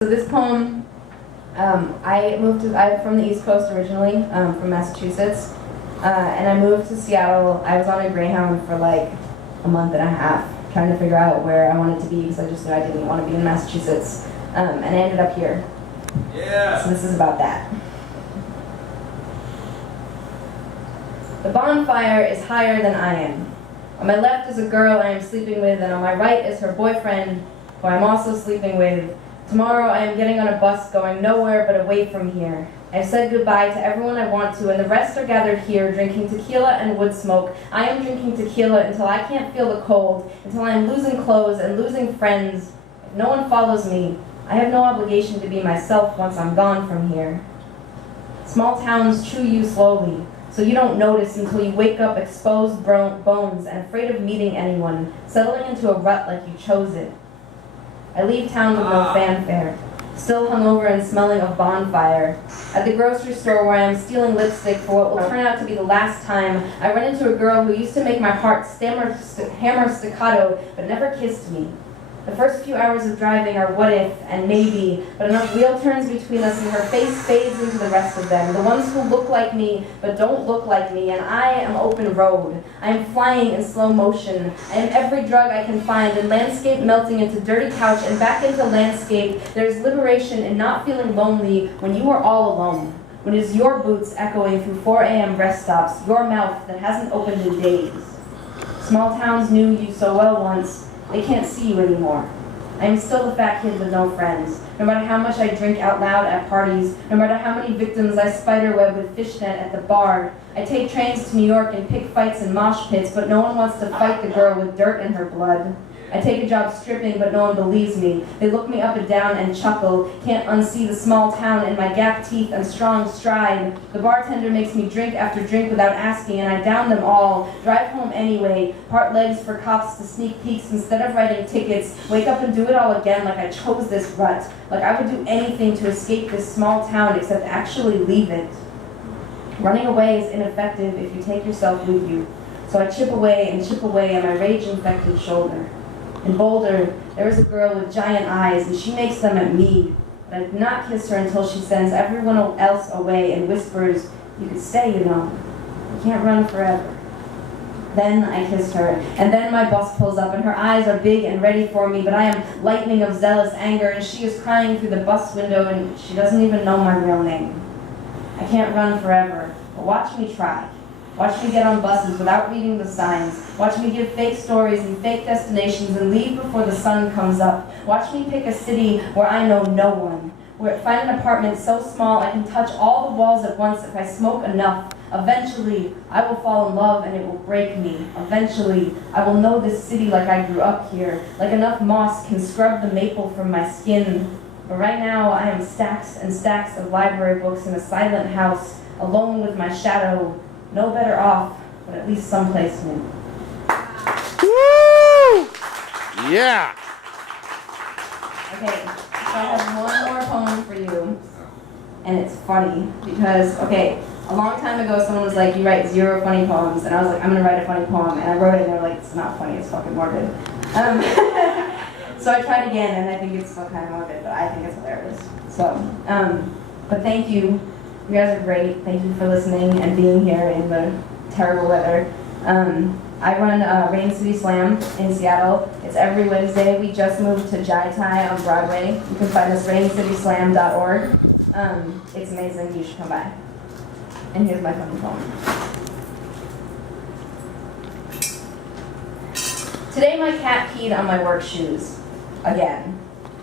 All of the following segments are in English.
So this poem, I'm from the East Coast originally, from Massachusetts, and I moved to Seattle. I was on a Greyhound for like a month and a half, trying to figure out where I wanted to be because I just knew I didn't want to be in Massachusetts, and I ended up here. Yeah. So this is about that. The bonfire is higher than I am. On my left is a girl I am sleeping with, and on my right is her boyfriend, who I am also sleeping with. Tomorrow I am getting on a bus going nowhere but away from here. I have said goodbye to everyone I want to, and the rest are gathered here drinking tequila and wood smoke. I am drinking tequila until I can't feel the cold, until I am losing clothes and losing friends. If no one follows me, I have no obligation to be myself once I'm gone from here. Small towns chew you slowly, so you don't notice until you wake up exposed bones and afraid of meeting anyone, settling into a rut like you chose it. I leave town with no fanfare, still hungover and smelling of bonfire. At the grocery store where I am stealing lipstick for what will turn out to be the last time, I run into a girl who used to make my heart hammer staccato, but never kissed me. The first few hours of driving are what if and maybe, but enough wheel turns between us and her face fades into the rest of them. The ones who look like me but don't look like me, and I am open road. I am flying in slow motion. I am every drug I can find, and landscape melting into dirty couch and back into landscape. There is liberation in not feeling lonely when you are all alone. When it is your boots echoing through 4 a.m. rest stops, your mouth that hasn't opened in days. Small towns knew you so well once. They can't see you anymore. I am still the fat kid with no friends. No matter how much I drink out loud at parties, no matter how many victims I spiderweb with fishnet at the bar. I take trains to New York and pick fights in mosh pits, but no one wants to fight the girl with dirt in her blood. I take a job stripping, but no one believes me. They look me up and down and chuckle, can't unsee the small town in my gap teeth and strong stride. The bartender makes me drink after drink without asking, and I down them all. Drive home anyway, part legs for cops to sneak peeks instead of writing tickets. Wake up and do it all again like I chose this rut. Like I would do anything to escape this small town except actually leave it. Running away is ineffective if you take yourself with you. So I chip away at my rage-infected shoulder. In Boulder, there is a girl with giant eyes, and she makes them at me. But I do not kiss her until she sends everyone else away and whispers, "You can stay, you know. You can't run forever." Then I kiss her, and then my bus pulls up, and her eyes are big and ready for me, but I am lightning of zealous anger, and she is crying through the bus window, and she doesn't even know my real name. I can't run forever, but watch me try. Watch me get on buses without reading the signs. Watch me give fake stories and fake destinations and leave before the sun comes up. Watch me pick a city where I know no one. Find an apartment so small I can touch all the walls at once if I smoke enough. Eventually, I will fall in love and it will break me. Eventually, I will know this city like I grew up here. Like enough moss can scrub the maple from my skin. But right now, I am stacks and stacks of library books in a silent house, alone with my shadow. No better off, but at least someplace new. Woo! Yeah. Okay, so I have one more poem for you, and it's funny because, okay, a long time ago someone was like, you write 0 funny poems, and I was like, I'm gonna write a funny poem, and I wrote it, and they're like, it's not funny, it's fucking morbid. So I tried again, and I think it's still kind of morbid, but I think it's hilarious. So, but thank you. You guys are great. Thank you for listening and being here in the terrible weather. I run Rain City Slam in Seattle. It's every Wednesday. We just moved to Jai Tai on Broadway. You can find us raincityslam.org. It's amazing. You should come by. And here's my funny poem. Today my cat peed on my work shoes. Again.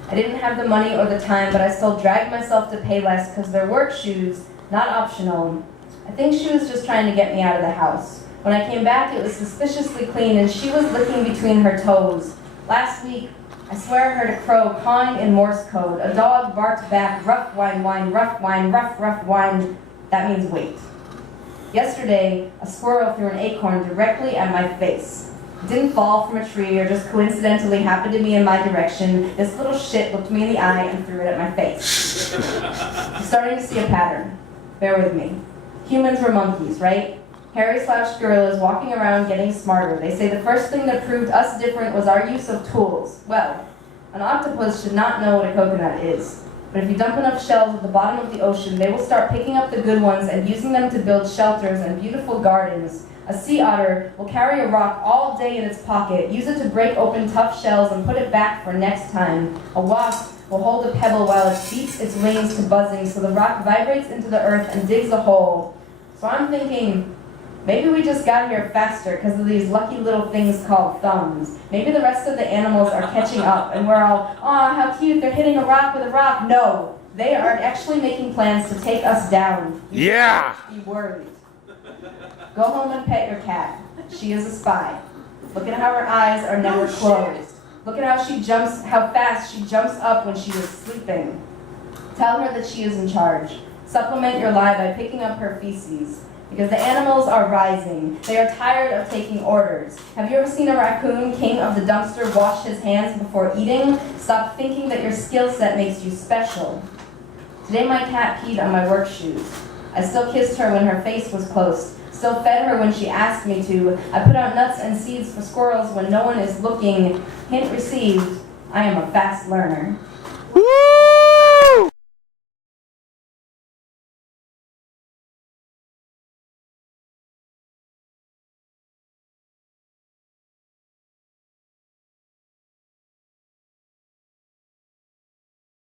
I didn't have the money or the time, but I still dragged myself to pay less because they're work shoes, not optional. I think she was just trying to get me out of the house. When I came back, it was suspiciously clean, and she was licking between her toes. Last week, I swear I heard a crow cawing in Morse code. A dog barked back, rough whine, whine, rough whine, rough, rough whine. That means wait. Yesterday, a squirrel threw an acorn directly at my face. It didn't fall from a tree or just coincidentally happened to be in my direction. This little shit looked me in the eye and threw it at my face. I'm starting to see a pattern. Bear with me. Humans were monkeys, right? Hairy-slouched gorillas walking around getting smarter. They say the first thing that proved us different was our use of tools. Well, An octopus should not know what a coconut is. But if you dump enough shells at the bottom of the ocean, they will start picking up the good ones and using them to build shelters and beautiful gardens. A sea otter will carry a rock all day in its pocket, use it to break open tough shells and put it back for next time. A wasp will hold a pebble while it beats its wings to buzzing so the rock vibrates into the earth and digs a hole. So I'm thinking, maybe we just got here faster because of these lucky little things called thumbs. Maybe the rest of the animals are catching up and we're all, aw, how cute, they're hitting a rock with a rock. No, they are actually making plans to take us down. Yeah. Be worried. Go home and pet your cat. She is a spy. Look at how her eyes are never closed. Look at how fast she jumps up when she is sleeping. Tell her that she is in charge. Supplement your lie by picking up her feces. Because the animals are rising. They are tired of taking orders. Have you ever seen a raccoon, king of the dumpster, wash his hands before eating? Stop thinking that your skill set makes you special. Today my cat peed on my work shoes. I still kissed her when her face was close. Still fed her when she asked me to. I put out nuts and seeds for squirrels when no one is looking. Hint received, I am a fast learner. Woo!